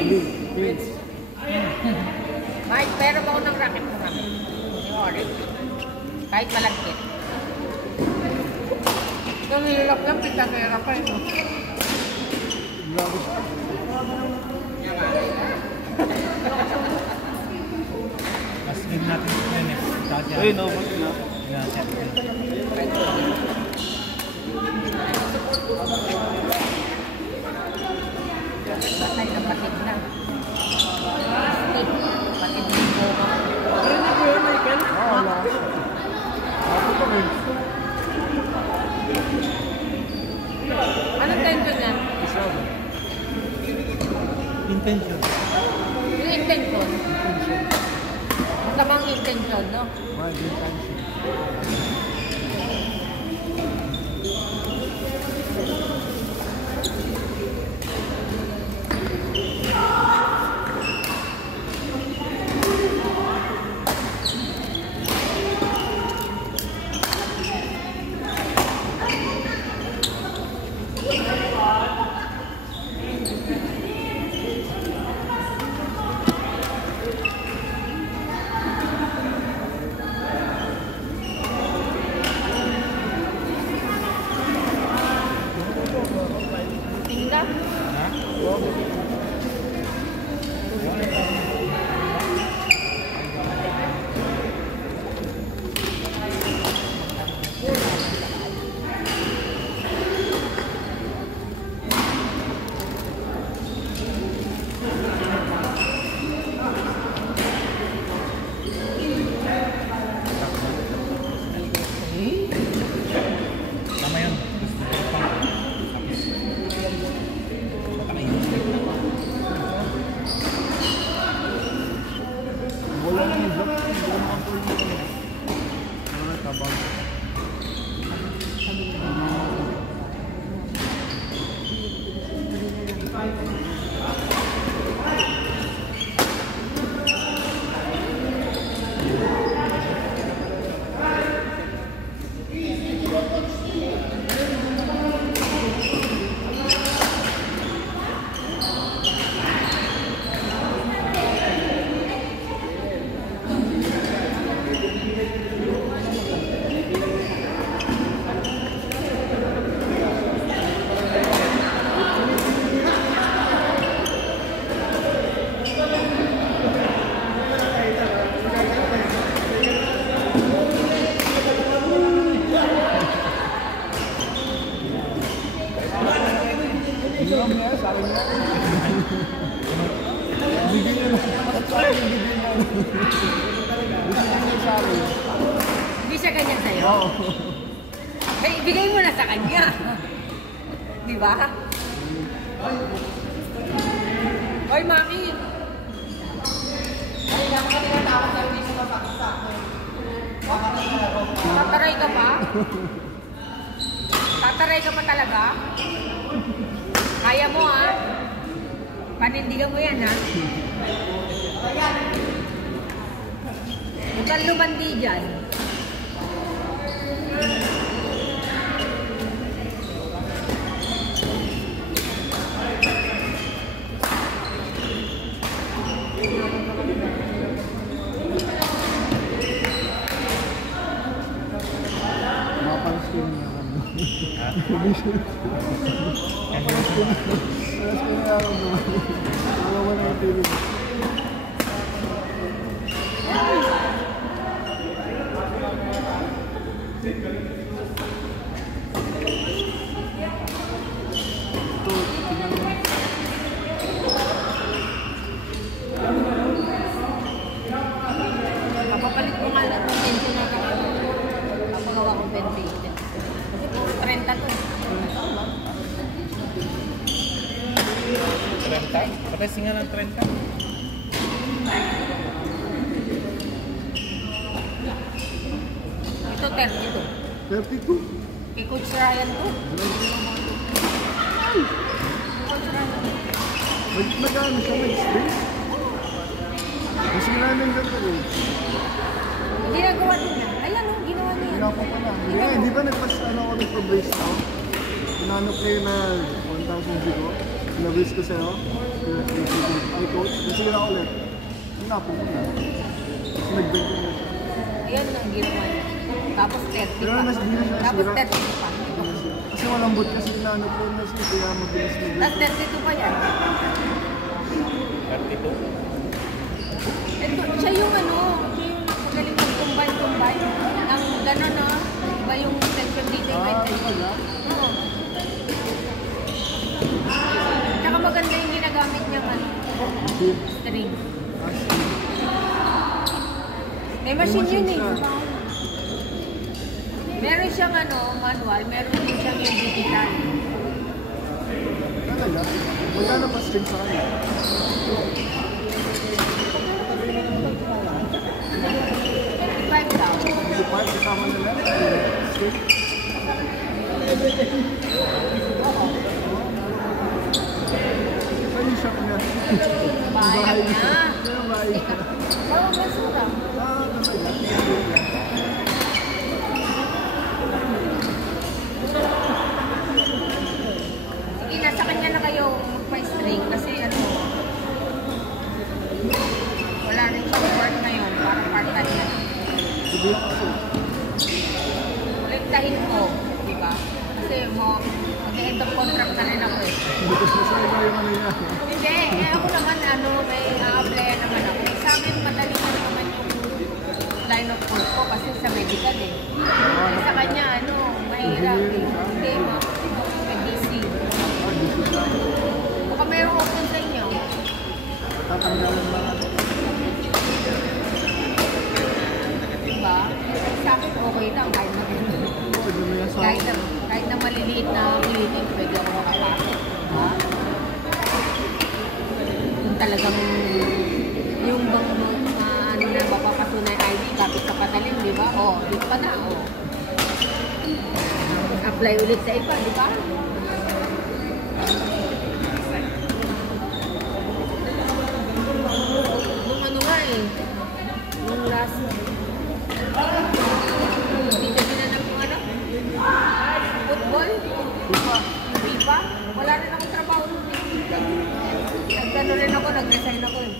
Vince. Mike, pero ba ako ng racket mo kami? Yung orange. Kahit malagkit. Ito nililap lang, pitagera pa eh. Grabe siya. Maskin natin yan eh. Ay, no, mas na. Batay na patid na. Patid na yung goma. Marinig ko yun, Michael? Oo, wala. Ako pa rin. Anong tension yan? Isa ba? Intention. Yung intention. Masamang intention, no? Mild intention. Tingnan. Tama yun. Wala na yung block. Hindi ko makontrol mo. Wala tabang. Hindi mo niya, sabi niya. Bigyan niya lang. Bigyan niya lang. Bigyan niya sabi. Hindi siya ganyan sa'yo? Oo. Eh, ibigay mo na sa kanya. Di ba? Hoy, Mami! Ay, naman kanina tawag kami sa masaksak. Tataray ka pa? Tataray ka pa talaga? Kaya mo, ha? Panindigan mo yan, ha? Huwag kang lumandi dyan. Mapalaskin niya kami. Mapalaskin niya kami. Wala na yung tilig. Ito, tingnan mo. Papapalit mo nga lang yung tension na kami. Papagawa kong ventilation. Kasi puro 30 to. 30? Patay singa ng 30? Ito 32. 32. Kay Coach Ryan to. Ay! Coach Ryan. Nag-ano siya, nag-stay? Mas marami yung ganito eh. Ginagawa din yan. Ayan o, ginawa niya yan. Kaya pa pala. Hindi ba nagpas, ano ako, nagpa-brace ako? Pinanok kayo na 1,000 bigo? Nabis ko sa'yo. Ay, coach. Kasi na ulit. Napo ko na. Tapos nag-bend ko na siya. Ayan ang ginawa niya. Tapos 30 Pero pa. mas di na siya Tapos sira. 30 pa. Kasi malambot kasi inaano po na siya. Kaya mabilis na Tapos 32 pa yan. 32. Ito, siya yung ano, siya yung magaling mag-tumbay-tumbay. Ang gano'n, no? Iba yung section dito yung Ah, section. wala. Oo. Tsaka maganda yung ginagamit niyang ano, string. May machine yun eh. Meron siyang ano, manual, meron din siyang yung digital. Talaga? Magkano pa string sa kanya? 25,000. Hindi pa, kasama na lang. String? Saan yung shop niya? Bahay niya. Saan yung bahay niya? Bawang basura. Ah, talaga? Sige, nasa kanya na kayo magpa-string kasi ano, wala rin siyang work ngayon, parang part-time yan. Sige lang kasi. Kolektahin mo, di ba? Kasi mag-end of contract na rin ako eh. Hindi ko sasaya yung ano niya. Hindi, ako naman ano, may a-applyan naman ako. Sa akin, madali na naman yung line of work ko kasi sa medical eh. Sa kanya, ano, mahirap eh. Hindi, mag-DC. Baka mayroong open sa inyo. Tatanggalan ba? Diba? Sa akin, okay lang kahit maganda. Oo, dumi yan sa Kahit na maliliit na clinic, pwede ako makapasok. Diba? Kung talagang yung bang ano na mapapatunay ID, kapit sa patalim, di ba? O, hit pa na, o. Apply ulit sa iba, di ba? Nung ano nga eh, nung last, hindi na ginanap yung ano? Football? FIFA? Wala rin akong trabaho nun eh. Nag-ano rin ako, nag-resign ako eh.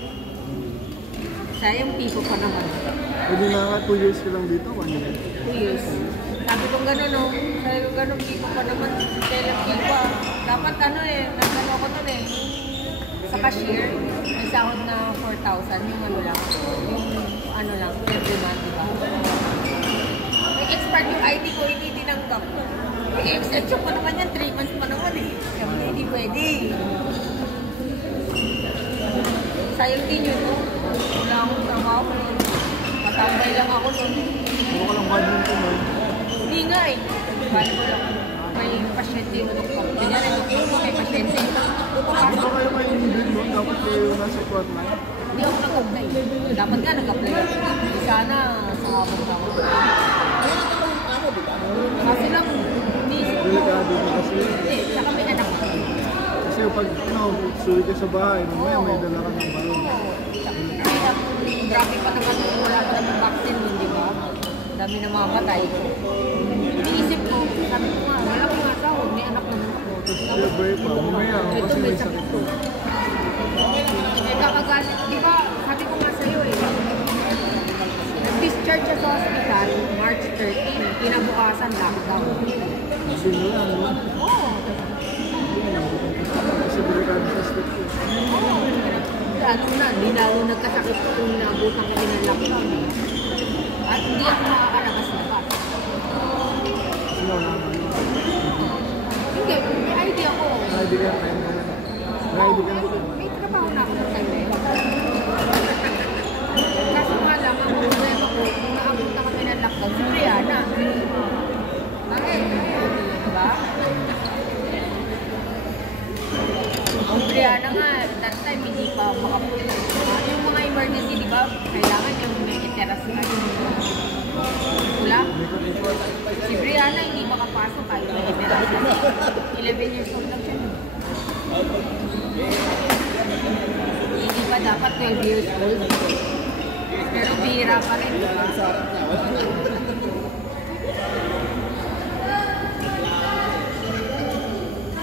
Sayang pipo pa naman. Pwede na nga 2 years ka lang dito, 1 year. 2 years. Sabi ko gano'n no, sabi ko gano'n pipo pa naman. Kailan pipo ah. Dapat ano eh, nag-ano ako nun eh. Sa cashier, may sahod na 4,000, yung ano lang. Yung ano lang, every month, di ba? May expired yung ID ko, hindi tinanggap. May extension pa naman yan, 3 months pa naman eh. Sabi ko, hindi pwede. Sayang din yun, no? Wala akong trabaho nun. Matambay lang ako nun. Puro ka lang badminton nun. Hindi nga eh. Bali ko lang. May pasyente yung doktor. Kanya rin doktor ko, may pasyente. Hindi ba kayo may inbid mo? Dapat kayo nasa front line. Hindi ako nag-apply. Dapat nga nag-apply ako. Sana sa habang ako. Kasi lang, hindi. Delikado na kasi. Hindi, tsaka may anak ko. Kasi pag suwi ka sa bahay, mamaya may dala ka ng balon. Kaya grabe pa naman, wala pa naman vaccine nun, di ba? Dami na mga patay. Iniisip ko, sabi ko nga, wala ko nga sahod, may anak naman ako. Siyempre pa, mamaya Ito kasi may may sakit sakit ko. ko. Eh, kakagasip, di ba, sabi ko nga sa'yo eh, nag-discharge siya sa hospital, March 13, kinabukasan, lockdown. Kasi nila, no? Oo. Kasi delikado sa stick ko. Oo. Ano na, hindi na ako nagkasakit kung naabutan kami ng lockdown. Eh. At hindi ako makakalabas-labas. Kasi wala na. Hindi, may ID ako. Ready ka na. Ready ka na. May trabaho na ako ng time na yun. Kaso nga lang, ang problema ko, kung naabot na kami ng lockdown, si Brianna. Bakit? Diba? Ang Brianna nga, that time hindi pa makapunta. Yung mga emergency, di ba? Kailangan yung may iteras ka. Wala? Si Brianna hindi makapasok kahit may iteras ka. 11 years old lang siya. Hindi pa dapat 12 years old. Pero bihira pa rin, di ba?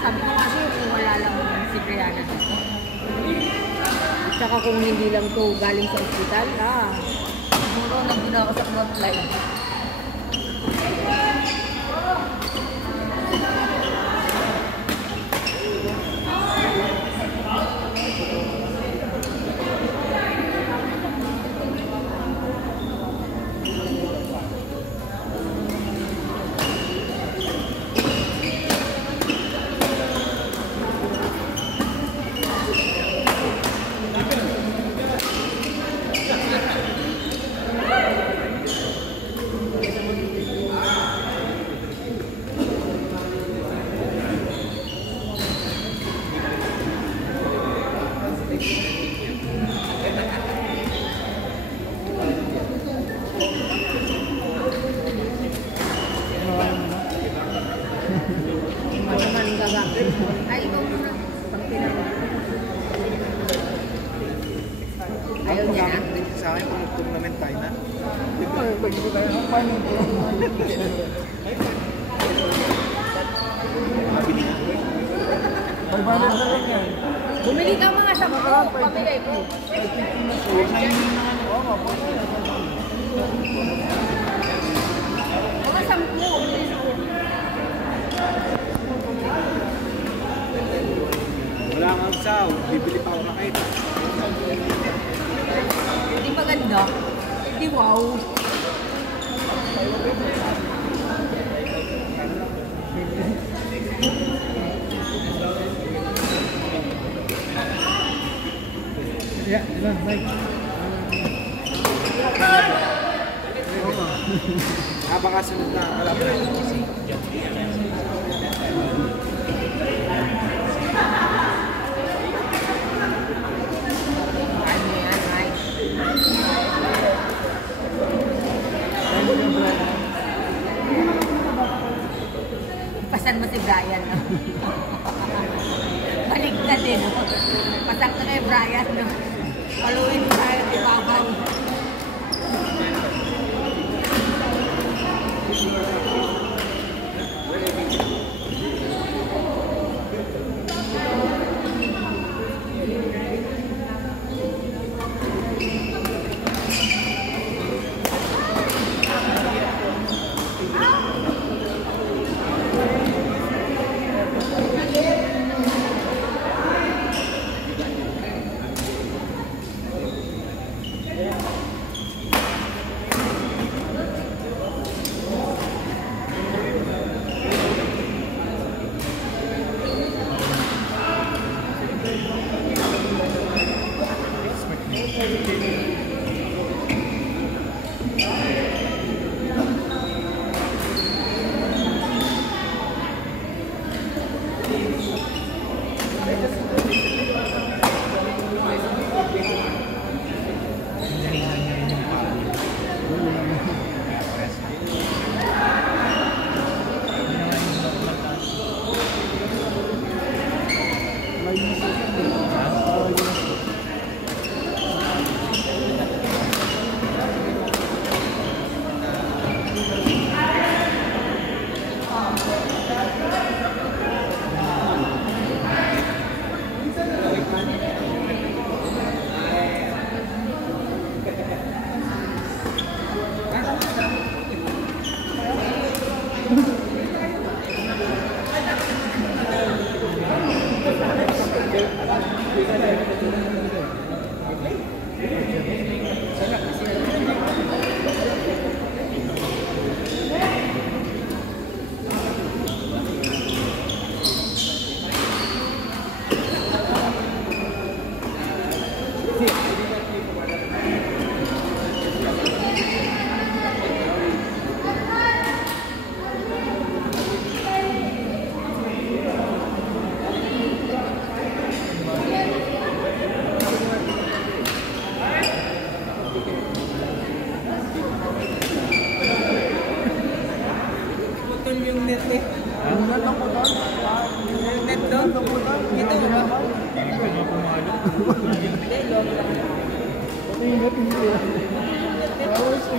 Sabi ko kasi kung wala lang si Rihanna dito. At saka kung hindi lang to galing sa ospital, siguro nandun ako sa frontline. Ay, ikaw muna. Ayaw niya na? Sa akin, kung tournament tayo na. Pag-ibig tayo ng final. Mabili na. 500 na lang yan. Bumili ka mga 10, pamigay ko. Mga 10. Wala kang saw. Bibili pa ako na kayo. Hindi maganda. Hindi wow. Yeah, ilan, Mike? Baka sunod na. Wala pa rin kasi. Ano yan, Mike? Pasan mo si Brian, no? Balik ka din, no? Pasak ka kay Brian, no? Paluin mo tayo, ibabaw.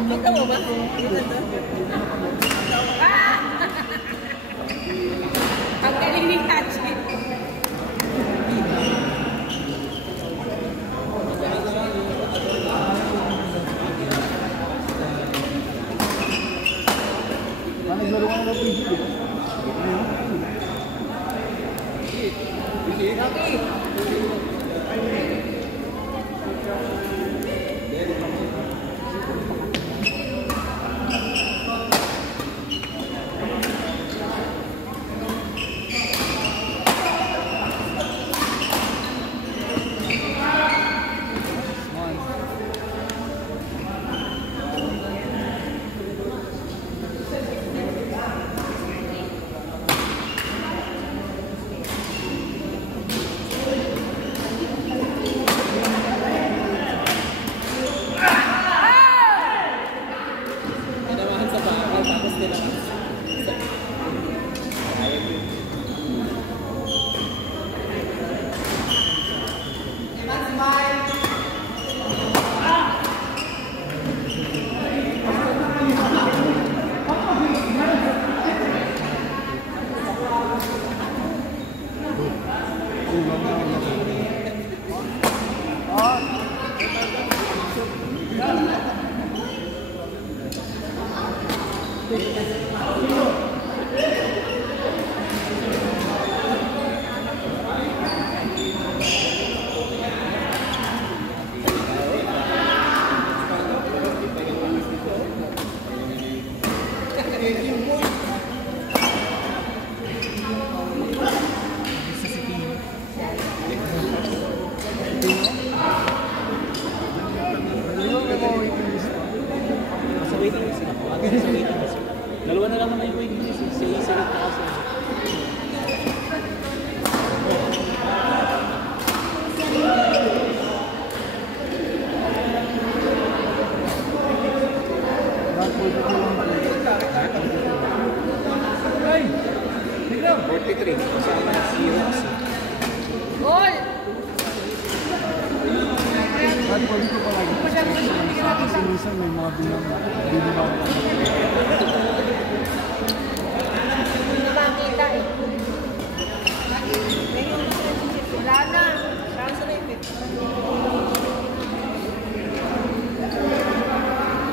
Punta mo ba? Ang galing ni Hachi. Sino? Hindi mo may mga waiting list pa. Sa waiting list ako. Sa waiting list. Dalawa na lang naman yung waiting list. Si Isa rin ako. Lahat po ito lang ba? 43. Kasama na si Roxy. Gol! Lahat po dito palagi. Si Lisa may mga bilang binibago. Hindi na makita eh. Wala na. Saan na ipit?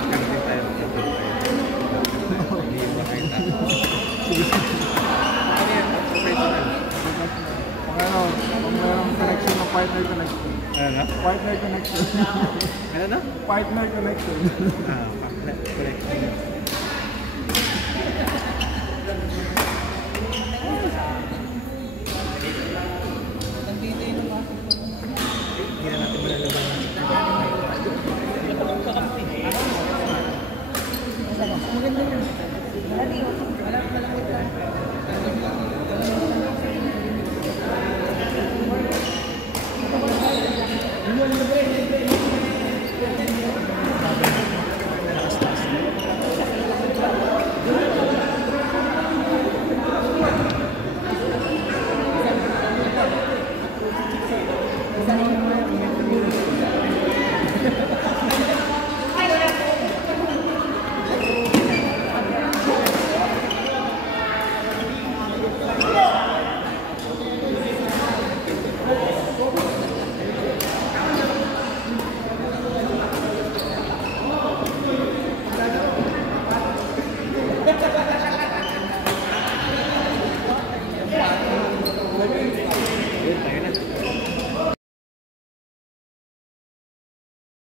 Kami tayo. Hindi yung makita. Ano yan? Professional. Ano, kung mayroong connection na partner connection. Ano na? Partner connection. Ano na? Partner connection. Correct. Hindi na natin malalaban.